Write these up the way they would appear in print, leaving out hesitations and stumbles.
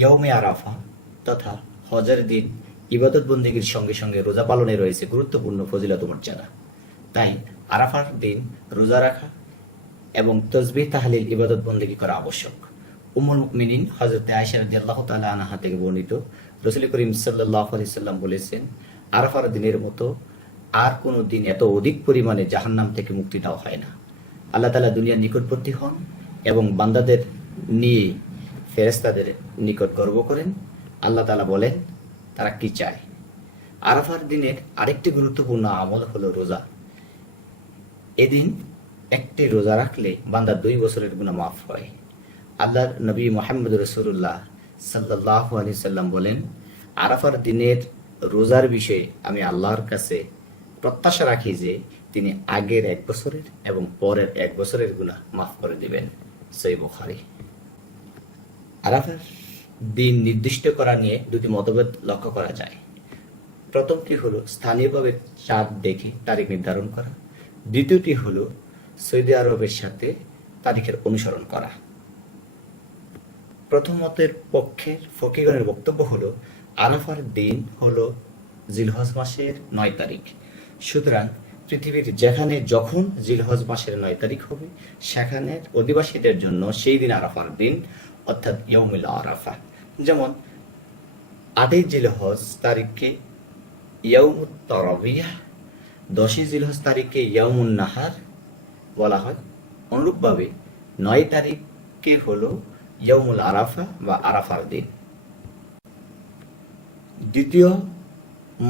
ইয়ৌমে আরাফা তথা হজের দিন ইবাদত বন্দেগীর সঙ্গে সঙ্গে রোজা পালনে রয়েছে গুরুত্বপূর্ণ ফজিলত মর্যাদা। তাই আরাফার দিন রোজা রাখা এবং তসবিহ তাহলিল ইবাদত বন্দেগী করা আবশ্যক। উম্মুল মুমিনিন হযরত আয়েশা রাদিয়াল্লাহু তাআলা আনহা থেকে বর্ণিত, রাসূল করিম সাল্লাল্লাহু আলাইহি সাল্লাম বলেছেন, আরাফার দিনের মতো আর কোনো দিন এত অধিক পরিমাণে জাহান্নাম থেকে মুক্তি দেওয়া হয় না। আল্লাহ তাআলা দুনিয়ার নিকটবর্তী হন এবং বান্দাদের নিয়ে ফেরেশতাদের নিকট গর্ব করেন। আল্লাহ তাআলা বলেন তারা কি চায়। আরাফার দিনের আরেকটি গুরুত্বপূর্ণ আমল হলো রোজা। এদিন একটি রোজা রাখলে বান্দার 2 বছরের গুনাহ মাফ হয়। আল্লাহর নবী মুহাম্মদ রাসূলুল্লাহ সাল্লাল্লাহু আলাইহি সাল্লাম বলেন, আরাফার দিনের রোজার বিষয়ে আমি আল্লাহর কাছে প্রত্যাশা রাখি যে তিনি আগের 1 বছরের এবং পরের 1 বছরের গুনাহ মাফ করে দিবেন। সহিহ বুখারী। আরাফার দিন নির্দিষ্ট করা নিয়ে 2টি মতভেদ লক্ষ্য করা যায়। প্রথমটি হলো স্থানীয়ভাবে চাঁদ দেখে তারিখ নির্ধারণ করা। দ্বিতীয়টি হলো সৌদি আরবের সাথে তারিখের অনুসরণ করা। প্রথম মতের পক্ষের ফকিগণের বক্তব্য হলো আরাফার দিন হলো জিলহজ মাসের 9 তারিখ। সুতরাং পৃথিবীর যেখানে যখন জিলহজ মাসের 9 তারিখ হবে সেখানের অধিবাসীদের জন্য সেই দিন আরাফার দিন অর্থাৎ ইয়ৌমুল আরাফা। যেমন 8ই জিলহজ তারিখকে ইয়ৌমুত তারাবিয়াহ, 10ই জিলহজ তারিখকে ইয়ৌমুন নাহার বলা হয়। অনুরূপভাবে 9 তারিখকে হলো ইয়ৌমুল আরাফা বা আরাফার দিন। দ্বিতীয়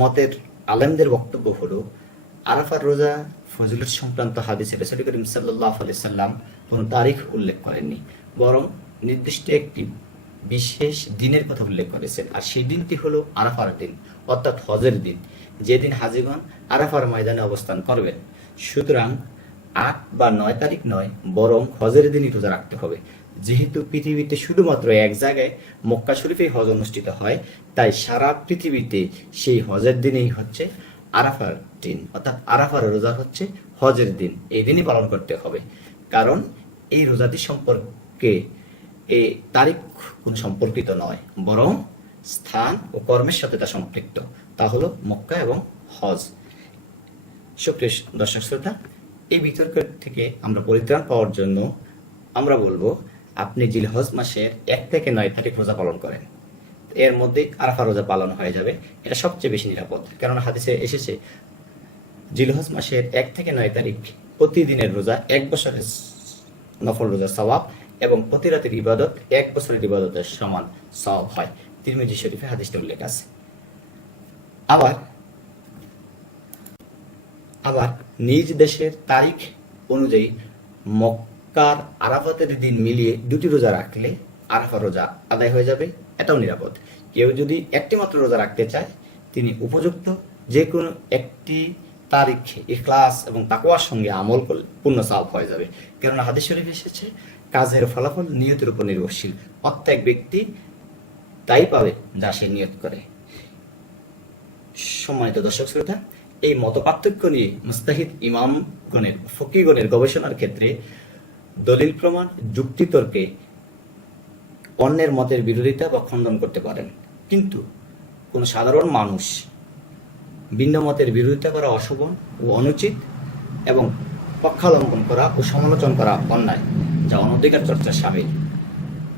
মতের আলেমদের বক্তব্য হলো আরাফার রোজা ফজিলত সংক্রান্ত হাদিসে রাসূল করিম সাল্লাল্লাহু আলাইহি সাল্লাম কোনো তারিখ উল্লেখ করেননি, বরং নির্দিষ্ট একটি বিশেষ দিনের কথা উল্লেখ করেছেন। আর সেই দিনটি হলো আরাফার দিন অর্থাৎ হজের দিন, যেদিন হাজিগণ আরাফার ময়দানে অবস্থান করবেন। সুতরাং 8 বা 9 তারিখ নয়, বরং হজের দিনই রোজা রাখতে হবে। যেহেতু পৃথিবীতে শুধুমাত্র এক জায়গায় মক্কা শরীফেই হজ অনুষ্ঠিত হয়, তাই সারা পৃথিবীতে সেই হজের দিনেই হচ্ছে আরাফার দিন, অর্থাৎ আরাফার রোজা হচ্ছে হজের দিন। এই দিনই পালন করতে হবে, কারণ এই রোজাটি সম্পর্কে এই তারিখ কোন সম্পর্কিত নয়, বরং স্থান ও কর্মের সাথে তা সম্পৃক্ত। তা হলো মক্কা এবং হজ। সুপ্রিয় দর্শক শ্রোতা, এই বিতর্ক থেকে আমরা পরিত্রাণ পাওয়ার জন্য আমরা বলবো আপনি জিলহজ মাসের 1 থেকে 9 তারিখ রোজা পালন করেন, এর মধ্যে আরাফা রোজা পালন হয়ে যাবে। এটা সবচেয়ে বেশি নিরাপদ, কেননা হাদিসে এসেছে জিলহজ মাসের 1 থেকে 9 তারিখ প্রতিদিনের রোজা 1 বছরের নফল রোজার সওয়াব এবং প্রতি রাতের ইবাদত 1 বছরের ইবাদতের সমান সওয়াব হয়। তিরমিজি শরীফে হাদিসটা উল্লেখ আছে। আবার নিজ দেশের তারিখ অনুযায়ী মক্কার আরাফাতের দিন মিলিয়ে 2টি রোজা রাখলে আরাফা রোজা আদায় হয়ে যাবে, এটাও নিরাপদ। কেউ যদি একটি মাত্র রোজা রাখতে চায় তিনি উপযুক্ত যে কোনো একটি তারিখ ইখলাস এবং তাকওয়ার সঙ্গে আমল করলে পূর্ণ সওয়াব হয়ে যাবে, কেননা হাদিস শরীফে এসেছে কাজের ফলাফল নিয়তের উপর নির্ভরশীল। প্রত্যেক ব্যক্তি তাই পাবে যা সে নিয়ত করে। সম্মানিত দর্শক শ্রোতা, এই মতপার্থক্য নিয়ে মুস্তাহিদ ইমামগণের ফকিগণের গবেষণার ক্ষেত্রে দলিল প্রমাণ যুক্তিতর্কে অন্যের মতের বিরোধিতা বা খণ্ডন করতে পারেন, কিন্তু কোন সাধারণ মানুষ ভিন্ন মতের বিরোধিতা করা অশোভন ও অনুচিত এবং পক্ষাবলম্বন করা ও সমালোচনা করা অন্যায়, যা অনধিকার চর্চার শামিল।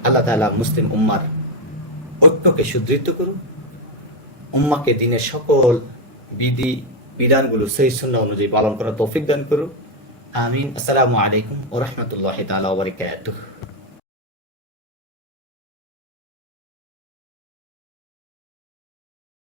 আল্লাহ তাআলা মুসলিম উম্মার ঐক্যকে সুদৃঢ় করুন, উম্মাকে দিনের সকল বিধি বিধানগুলো সহিহ সুন্নাহ অনুযায়ী পালন করার তৌফিক দান করুন। আমিন। আসসালামু আলাইকুম ওয়া রাহমাতুল্লাহি তাআলা ওয়া বারাকাতুহু।